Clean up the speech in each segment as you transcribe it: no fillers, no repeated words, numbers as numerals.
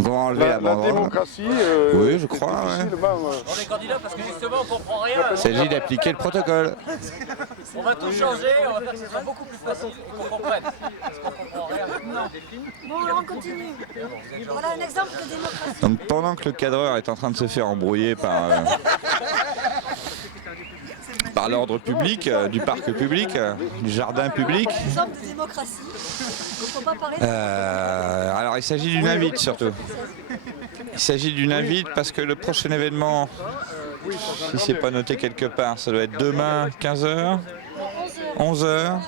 On va enlever la La banderole. démocratie, Oui, je crois. Ouais. On est candidat parce que justement on comprend rien. Il s'agit d'appliquer le protocole. On va tout changer, on va faire que ce soit beaucoup plus facile et qu'on comprenne. Parce qu'on comprend rien. Bon, alors on continue. Voilà un exemple de démocratie. Donc pendant que le cadreur est en train de se faire embrouiller par l'ordre public, du parc public, du jardin public. Un exemple de démocratie. Il ne faut pas parler Alors il s'agit d'une invite surtout. Il s'agit d'une invite parce que le prochain événement, si c'est pas noté quelque part, ça doit être demain 15h, 11h.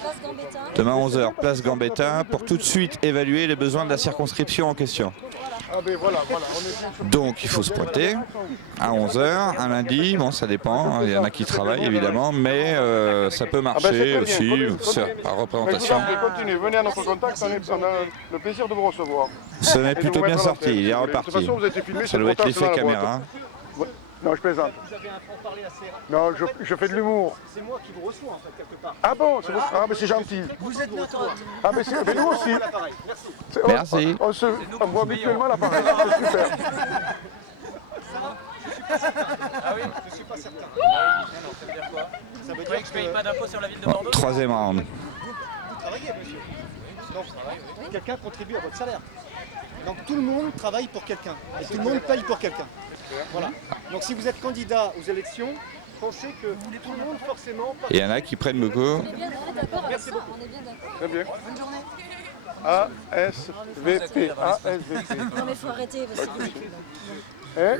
Place Gambetta. Demain 11h, place Gambetta, pour tout de suite évaluer les besoins de la circonscription en question. Ah ben voilà, on est bien sûr. Donc il faut se pointer à 11h, un lundi, bon ça dépend, il y en a qui travaillent évidemment, mais ça peut marcher aussi par représentation. Continuez, venez à notre contact, on a le plaisir de vous recevoir. Ce n'est plutôt bien sorti, il est De toute reparti. façon, vous êtes filmé, Ça doit être l'effet caméra. Non, je plaisante. Non, je fais de l'humour. C'est moi qui vous reçois en fait quelque part. Ah bon, c'est ah, mais c'est gentil. Vous êtes notre hôte. Ah mais c'est nous aussi. Merci. Merci. On voit habituellement l'appareil, c'est super. Ah oui, je suis pas certain. Ça veut dire quoi? Ça veut dire que je paye pas d'impôt sur la ville de Bordeaux? Troisième round. Vous travaillez, monsieur. Donc, quelqu'un contribue à votre salaire. Donc tout le monde travaille pour quelqu'un. Et tout le monde paye pour quelqu'un. Voilà. Donc si vous êtes candidat aux élections, pensez que tout le monde forcément... Il y en a qui prennent beaucoup. On est bien d'accord avec ça. On est bien d'accord. Très bien. Bonne journée. ASVP, ASVP. Non mais il faut arrêter parce que... Hein?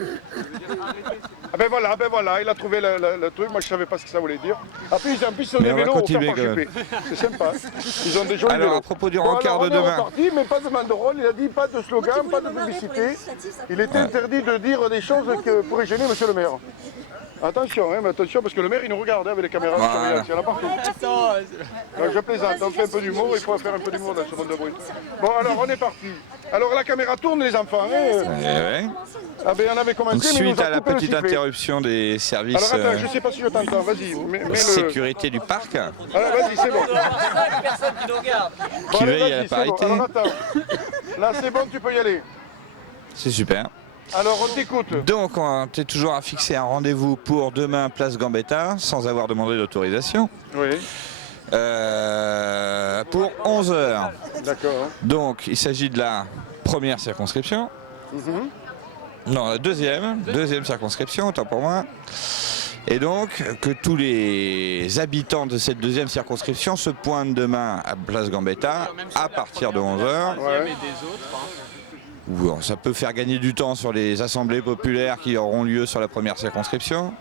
Ah ben voilà, il a trouvé le truc, moi je savais pas ce que ça voulait dire. Après ils ont Mais des on va vélos continuer offerts par quand même. GP. C'est sympa. Ils ont des jolis Alors vélos. à propos du Bon, rencard alors, de on est demain. reparti, mais pas de banderole, il a dit pas de slogan, pas de publicité. Il était interdit de dire des choses qui pourraient gêner monsieur le maire. Attention, hein, mais attention, parce que le maire il nous regarde hein, avec les caméras de surveillance, il y en a partout. Non, je plaisante, on fait un peu d'humour, il faut faire un peu d'humour dans ce monde de bruit. Bon alors on est parti. Alors la caméra tourne les enfants. Hein. Ouais. Ah ben on avait Donc, commencé, mais il suite nous a à la coupé le petite sifflet. interruption des services Alors attends, je sais pas si je t'entends, vas-y. Mets le... sécurité du parc, Alors vas-y, c'est bon. On doit avoir 5 personnes qui nous regardent. Bon, qui allez, veille à vas-y, la c'est bon. parité. Alors attends. Là c'est bon, tu peux y aller. C'est super. Alors on t'écoute. Donc on est toujours à fixer un rendez-vous pour demain place Gambetta, sans avoir demandé d'autorisation, Oui, pour 11h. d'accord. Donc il s'agit de la première circonscription. Non, la deuxième circonscription, autant pour moi. Et donc que tous les habitants de cette deuxième circonscription se pointent demain à place Gambetta à partir de 11h. Ouais. Bon, ça peut faire gagner du temps sur les assemblées populaires qui auront lieu sur la première circonscription.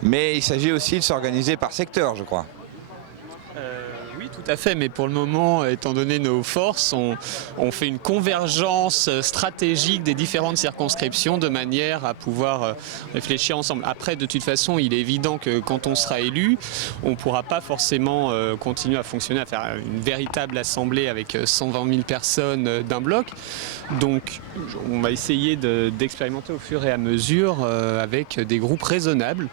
Mais il s'agit aussi de s'organiser par secteur, je crois. Oui, tout à fait, mais pour le moment, étant donné nos forces, on fait une convergence stratégique des différentes circonscriptions de manière à pouvoir réfléchir ensemble. Après, de toute façon, il est évident que quand on sera élu, on ne pourra pas forcément continuer à fonctionner, à faire une véritable assemblée avec 120 000 personnes d'un bloc. Donc, on va essayer d'expérimenter au fur et à mesure avec des groupes raisonnables.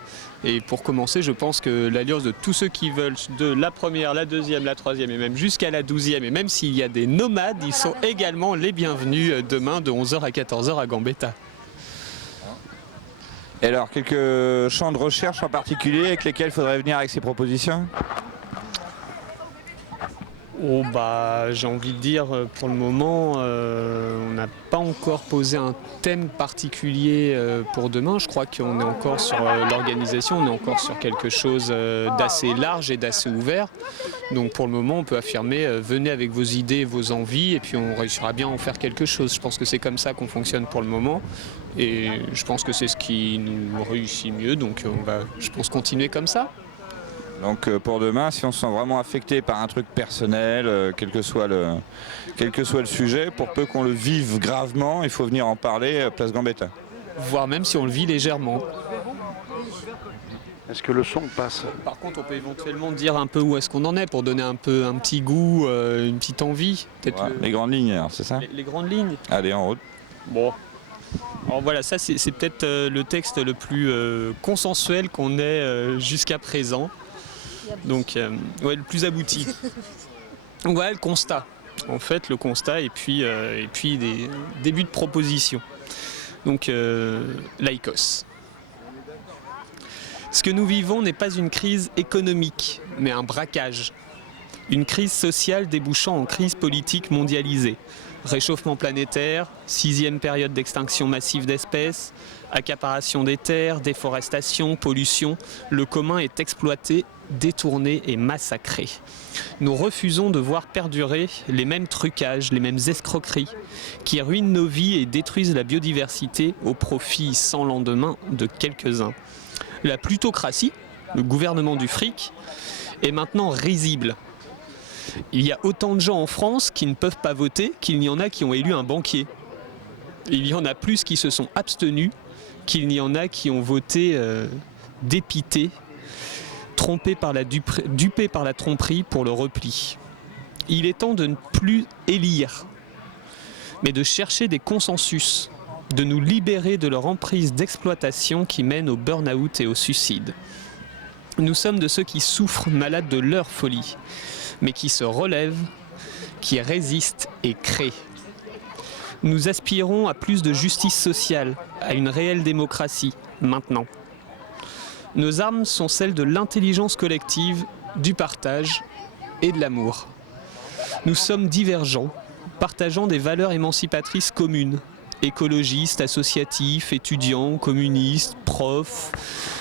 Et pour commencer, je pense que l'alliance de tous ceux qui veulent de la première, la deuxième, la troisième et même jusqu'à la 12e, et même s'il y a des nomades, ils sont également les bienvenus demain de 11h à 14h à Gambetta. Et alors, quelques champs de recherche en particulier avec lesquels il faudrait venir avec ces propositions? Oh bah j'ai envie de dire pour le moment on n'a pas encore posé un thème particulier pour demain. Je crois qu'on est encore sur l'organisation, on est encore sur quelque chose d'assez large et d'assez ouvert. Donc pour le moment on peut affirmer venez avec vos idées, vos envies et puis on réussira bien à en faire quelque chose. Je pense que c'est comme ça qu'on fonctionne pour le moment et je pense que c'est ce qui nous réussit mieux. Donc on va je pense continuer comme ça. Donc pour demain, si on se sent vraiment affecté par un truc personnel, quel que soit le sujet, pour peu qu'on le vive gravement, il faut venir en parler à place Gambetta. Voire même si on le vit légèrement. Est-ce que le son passe? Par contre, on peut éventuellement dire un peu où est-ce qu'on en est pour donner un petit goût, une petite envie. Peut-être Voilà, les grandes lignes, alors, c'est ça? les grandes lignes. Allez, en route. Bon. Alors voilà, ça c'est peut-être le texte le plus consensuel qu'on ait jusqu'à présent. Donc, ouais, le plus abouti. Donc voilà le constat. en fait, le constat et puis des débuts de propositions. Donc, l'AICOS. Ce que nous vivons n'est pas une crise économique, mais un braquage. Une crise sociale débouchant en crise politique mondialisée. Réchauffement planétaire, 6e période d'extinction massive d'espèces, accaparation des terres, déforestation, pollution. Le commun est exploité, détourné et massacré. Nous refusons de voir perdurer les mêmes trucages, les mêmes escroqueries qui ruinent nos vies et détruisent la biodiversité au profit sans lendemain de quelques-uns. La plutocratie, le gouvernement du fric, est maintenant risible. Il y a autant de gens en France qui ne peuvent pas voter qu'il y en a qui ont élu un banquier. Il y en a plus qui se sont abstenus qu'il n'y en a qui ont voté dépités, dupés par la tromperie pour le repli. Il est temps de ne plus élire, mais de chercher des consensus, de nous libérer de leur emprise d'exploitation qui mène au burn-out et au suicide. Nous sommes de ceux qui souffrent, malades de leur folie, mais qui se relèvent, qui résistent et créent. Nous aspirons à plus de justice sociale, à une réelle démocratie, maintenant. Nos armes sont celles de l'intelligence collective, du partage et de l'amour. Nous sommes divergents, partageant des valeurs émancipatrices communes, écologistes, associatifs, étudiants, communistes, profs,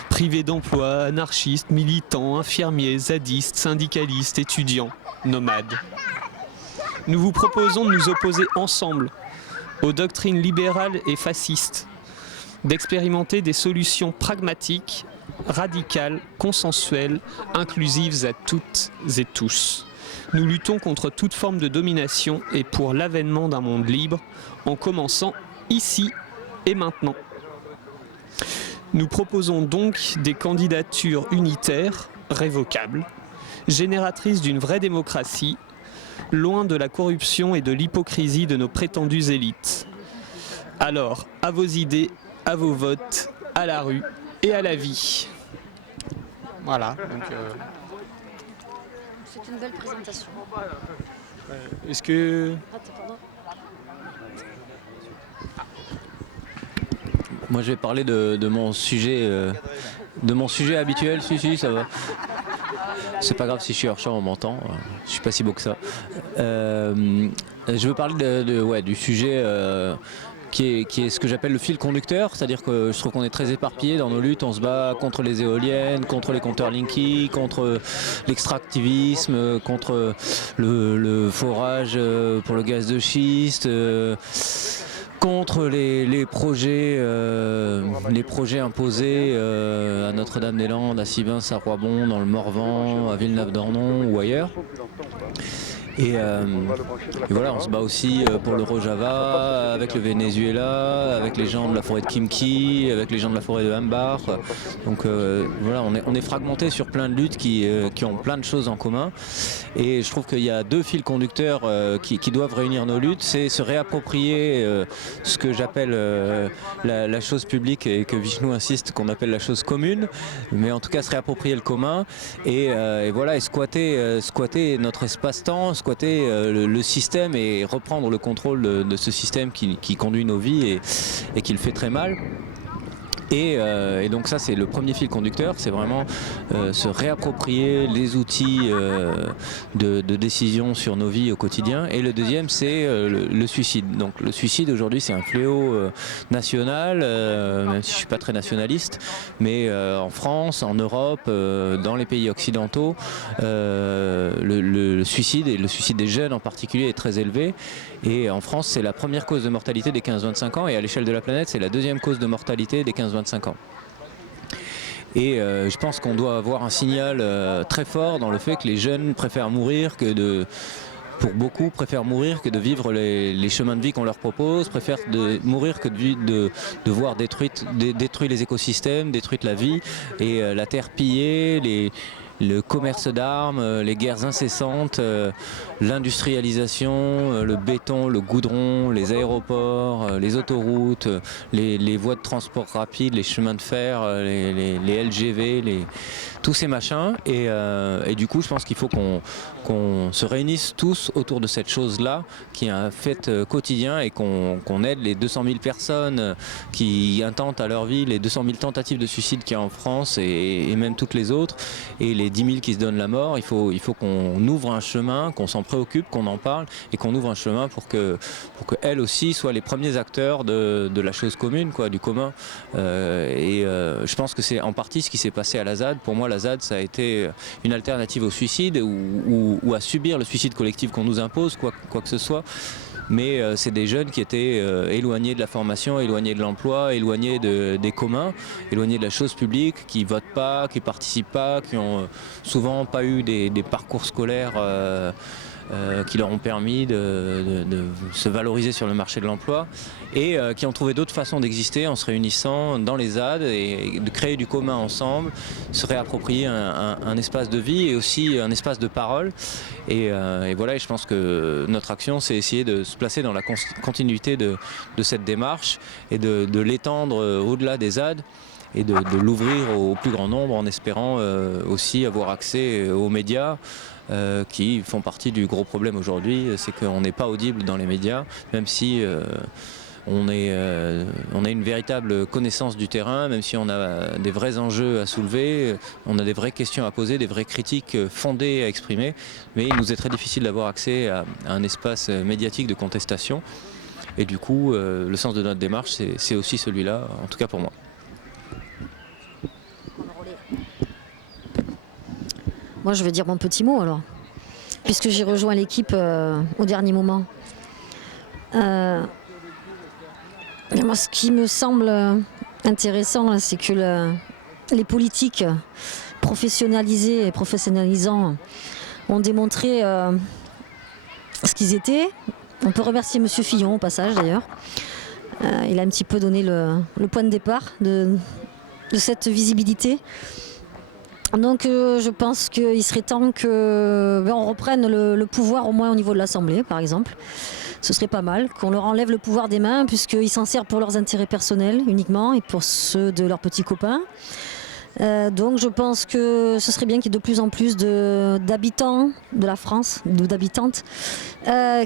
privés d'emploi, anarchistes, militants, infirmiers, zadistes, syndicalistes, étudiants, nomades. Nous vous proposons de nous opposer ensemble aux doctrines libérales et fascistes, d'expérimenter des solutions pragmatiques, radicales, consensuelles, inclusives à toutes et tous. Nous luttons contre toute forme de domination et pour l'avènement d'un monde libre, en commençant ici et maintenant. Nous proposons donc des candidatures unitaires, révocables, génératrices d'une vraie démocratie, loin de la corruption et de l'hypocrisie de nos prétendues élites. Alors, à vos idées, à vos votes, à la rue et à la vie. Voilà. Donc, c'est une belle présentation. est-ce que... Moi, je vais parler de mon sujet habituel. Si, ça va. C'est pas grave si je suis hors champ, on m'entend. Je suis pas si beau que ça. Je veux parler du sujet qui est ce que j'appelle le fil conducteur, c'est-à-dire que je trouve qu'on est très éparpillé dans nos luttes. On se bat contre les éoliennes, contre les compteurs Linky, contre l'extractivisme, contre le forage pour le gaz de schiste. Contre les projets imposés à Notre-Dame-des-Landes, à Sivins, à Roibon, dans le Morvan, à Villeneuve-d'Ornon ou ailleurs. Et voilà, on se bat aussi pour le Rojava, avec le Venezuela, avec les gens de la forêt de Kimki, avec les gens de la forêt de Hambar. Donc voilà, on est fragmenté sur plein de luttes qui ont plein de choses en commun. Et je trouve qu'il y a deux fils conducteurs qui doivent réunir nos luttes. C'est se réapproprier ce que j'appelle la chose publique et que Vishnu insiste qu'on appelle la chose commune. Mais en tout cas, se réapproprier le commun et voilà, et squatter notre espace-temps, squatter le système et reprendre le contrôle de ce système qui conduit nos vies et qui le fait très mal. Et donc ça, c'est le premier fil conducteur, c'est vraiment se réapproprier les outils de décision sur nos vies au quotidien. Et le deuxième, c'est le suicide. Donc le suicide aujourd'hui, c'est un fléau national, même si je suis pas très nationaliste, mais en France, en Europe, dans les pays occidentaux, le suicide, et le suicide des jeunes en particulier, est très élevé. Et en France, c'est la première cause de mortalité des 15-25 ans, et à l'échelle de la planète, c'est la deuxième cause de mortalité des 15-25 ans. Et je pense qu'on doit avoir un signal très fort dans le fait que les jeunes préfèrent mourir pour beaucoup, préfèrent mourir que de vivre les chemins de vie qu'on leur propose, préfèrent mourir que de voir détruire les écosystèmes, détruire la vie, et la terre pillée, le commerce d'armes, les guerres incessantes, l'industrialisation, le béton, le goudron, les aéroports, les autoroutes, les voies de transport rapide, les chemins de fer, les LGV, tous ces machins. Et du coup, je pense qu'il faut qu'on se réunisse tous autour de cette chose-là, qui est un fait quotidien, et qu'on aide les 200 000 personnes qui intentent à leur vie, les 200 000 tentatives de suicide qu'il y a en France, et même toutes les autres, et les 10 000 qui se donnent la mort. Il faut qu'on ouvre un chemin, qu'on s'en préoccupe, qu'on en parle, et qu'on ouvre un chemin pour qu'elles aussi soient les premiers acteurs de la chose commune, quoi, du commun. Je pense que c'est en partie ce qui s'est passé à la ZAD. Pour moi, la ZAD, ça a été une alternative au suicide, ou à subir le suicide collectif qu'on nous impose, quoi que ce soit. Mais c'est des jeunes qui étaient éloignés de la formation, éloignés de l'emploi, éloignés des communs, éloignés de la chose publique, qui votent pas, qui participent pas, qui ont souvent pas eu des parcours scolaires qui leur ont permis de se valoriser sur le marché de l'emploi, et qui ont trouvé d'autres façons d'exister en se réunissant dans les ZAD et de créer du commun ensemble, se réapproprier un espace de vie et aussi un espace de parole. Et voilà, et je pense que notre action, c'est essayer de se placer dans la continuité de cette démarche, et de l'étendre au-delà des ZAD, et de l'ouvrir au plus grand nombre, en espérant aussi avoir accès aux médias, qui font partie du gros problème aujourd'hui. C'est qu'on n'est pas audible dans les médias, même si on a une véritable connaissance du terrain, même si on a des vrais enjeux à soulever, on a des vraies questions à poser, des vraies critiques fondées à exprimer, mais il nous est très difficile d'avoir accès à un espace médiatique de contestation. Et du coup, le sens de notre démarche, c'est aussi celui-là, en tout cas pour moi. Moi, je vais dire mon petit mot alors, puisque j'ai rejoint l'équipe au dernier moment. Moi, ce qui me semble intéressant, c'est que les politiques professionnalisés et professionnalisants ont démontré ce qu'ils étaient. On peut remercier M. Fillon au passage d'ailleurs. Il a un petit peu donné le point de départ de cette visibilité. Donc je pense qu'il serait temps qu'on reprenne le pouvoir, au moins au niveau de l'Assemblée par exemple. Ce serait pas mal qu'on leur enlève le pouvoir des mains, puisqu'ils s'en servent pour leurs intérêts personnels uniquement et pour ceux de leurs petits copains. Donc je pense que ce serait bien qu'il y ait de plus en plus d'habitants de la France, ou d'habitantes,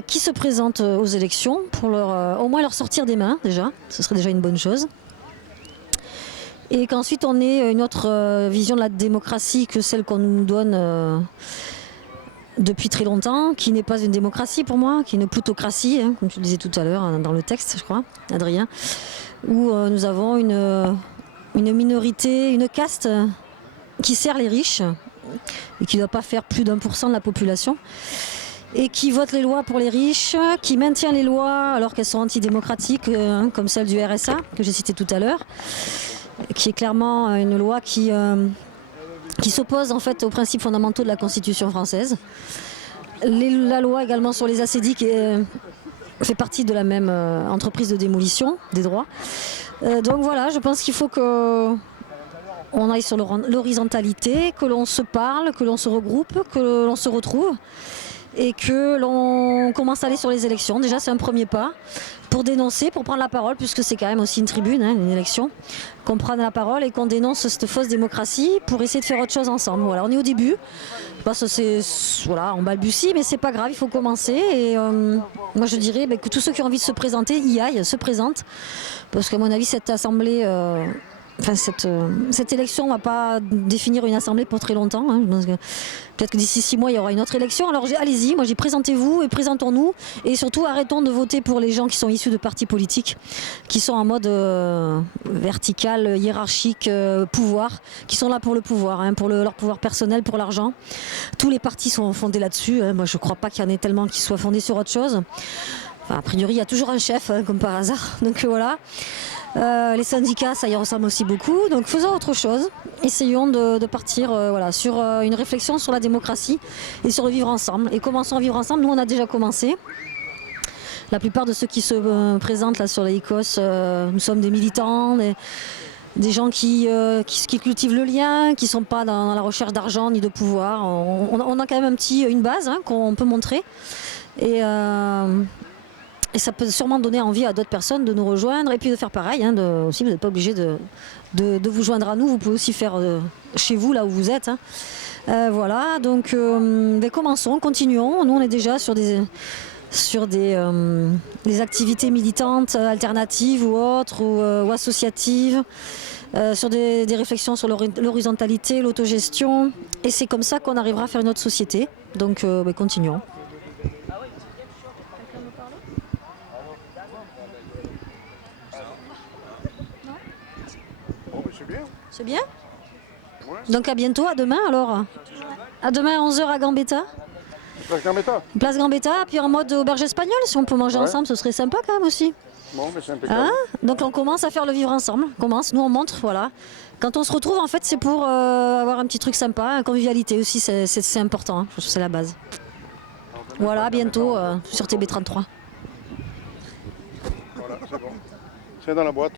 qui se présentent aux élections pour au moins leur sortir des mains déjà. Ce serait déjà une bonne chose. Et qu'ensuite on ait une autre vision de la démocratie que celle qu'on nous donne depuis très longtemps, qui n'est pas une démocratie pour moi, qui est une plutocratie, hein, comme tu le disais tout à l'heure dans le texte, je crois, Adrien, où nous avons une minorité, une caste qui sert les riches et qui ne doit pas faire plus d'1% de la population, et qui vote les lois pour les riches, qui maintient les lois alors qu'elles sont antidémocratiques, comme celle du RSA que j'ai cité tout à l'heure, qui est clairement une loi qui s'oppose en fait aux principes fondamentaux de la Constitution française. La loi également sur les ACD qui fait partie de la même entreprise de démolition des droits. Donc voilà, je pense qu'il faut qu'on aille sur l'horizontalité, que l'on se parle, que l'on se regroupe, que l'on se retrouve, et que l'on commence à aller sur les élections. Déjà, c'est un premier pas pour dénoncer, pour prendre la parole, puisque c'est quand même aussi une tribune, hein, une élection, qu'on prenne la parole et qu'on dénonce cette fausse démocratie pour essayer de faire autre chose ensemble. Voilà, on est au début, parce que voilà, on balbutie, mais c'est pas grave, il faut commencer. Et moi, je dirais que tous ceux qui ont envie de se présenter, y aillent, se présentent, parce qu'à mon avis, cette assemblée... cette élection ne va pas définir une assemblée pour très longtemps. Hein. Peut-être que d'ici 6 mois, il y aura une autre élection. Alors allez-y, moi j'ai présentez-vous et présentons-nous. Et surtout, arrêtons de voter pour les gens qui sont issus de partis politiques, qui sont en mode vertical, hiérarchique, pouvoir, qui sont là pour le pouvoir, hein, pour leur pouvoir personnel, pour l'argent. Tous les partis sont fondés là-dessus. Hein. Moi je ne crois pas qu'il y en ait tellement qui soient fondés sur autre chose. Enfin, a priori, il y a toujours un chef, hein, comme par hasard. Donc voilà. Les syndicats, ça y ressemble aussi beaucoup. Donc faisons autre chose. Essayons de partir sur une réflexion sur la démocratie et sur le vivre ensemble. Et commençons à vivre ensemble. Nous, on a déjà commencé. La plupart de ceux qui se présentent là sur les ICOS, nous sommes des militants, des gens qui cultivent le lien, qui ne sont pas dans la recherche d'argent ni de pouvoir. On a quand même une base hein, qu'on peut montrer. Et ça peut sûrement donner envie à d'autres personnes de nous rejoindre et puis de faire pareil. Hein, aussi, vous n'êtes pas obligé de vous joindre à nous, vous pouvez aussi faire chez vous, là où vous êtes. Hein. Voilà, donc commençons, continuons. Nous, on est déjà sur des activités militantes, alternatives ou autres, ou associatives, sur des réflexions sur l'horizontalité, l'autogestion. Et c'est comme ça qu'on arrivera à faire une autre société. Donc, continuons. C'est bien. Ouais. Donc à bientôt, à demain alors. À demain à 11h à Gambetta. Place Gambetta. Place Gambetta, puis en mode auberge espagnole, si on peut manger ensemble, ce serait sympa quand même aussi. Bon, mais c'est impeccable. Hein, donc on commence à faire le vivre ensemble. On commence, nous on montre, voilà. Quand on se retrouve, en fait, c'est pour avoir un petit truc sympa, une convivialité aussi, c'est important, hein. C'est la base. Voilà, à bientôt sur TB33. Voilà, c'est bon. C'est dans la boîte.